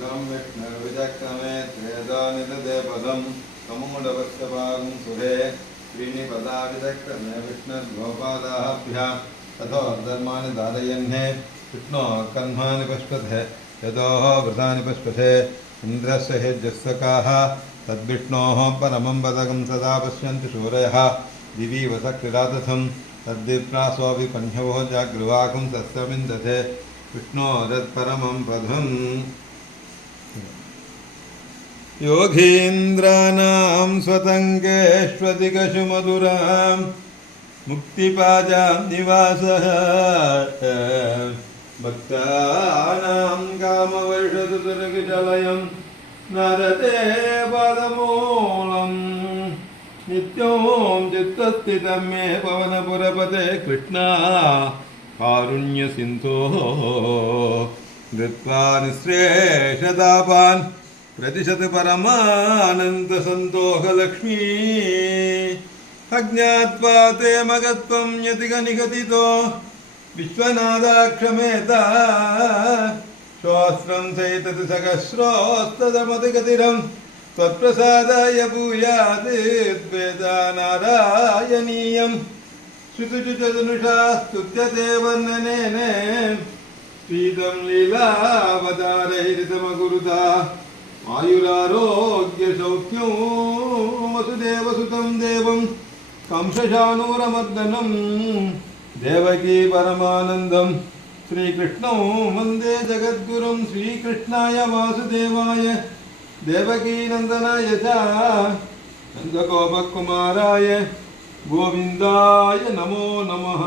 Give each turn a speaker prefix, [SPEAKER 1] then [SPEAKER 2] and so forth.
[SPEAKER 1] विष्णुर्विचक्रमे त्रेधा निददे पदं कमूढवत्सपागं सुरे त्रीणि पदा विचक्रमे विष्णुर्गोपादाभ्यां ततो धर्माणि धारयन्हे विष्णो कर्माणि पश्पथे यतोः वृतानि पश्पथे इन्द्रस्य हेजस्सकाः तद्विष्णोः परमं पदकं सदा पश्यन्ति शूरयः दिवि वसक्रिरातथं तद्विप्रासोऽपि पह्यवो जागृवाकुं सस्यमिन्दथे विष्णोरत्परमं पदम् योगीन्द्राणां स्वतङ्गेष्वधिकशु मधुरां मुक्तिपाजां निवासः भक्तानां कामवर्षतुर्गजलयं नरते पदमूलम् नित्यों चित्तस्थितं मे पवनपुरपते कृष्णा कारुण्यसिन्धोः धृत्वा निःश्रेषतापान् प्रतिशत परमानन्दसन्तोषलक्ष्मी अज्ञात्वा ते मगत्वं यतिगनिगतितो विश्वनादाक्षमेता श्वास्त्रं चैतति सहस्रोस्तदमतिगतिरं त्वत्प्रसादाय भूयात् द्वेदा नारायणीयं श्रुतिजुचनुषा स्तुत्यते वर्णनेन स्वीदं लीलावतारैरितमगुरुता आयुरारोग्यसौख्यं वसुदेवसुतं देवं कंसशानूरमर्दनं देवकी परमानन्दं। श्रीकृष्णौ वन्दे जगद्गुरुं श्रीकृष्णाय वासुदेवाय देवकीनन्दनाय च नन्दगोपकुमाराय। गोविन्दाय नमो नमः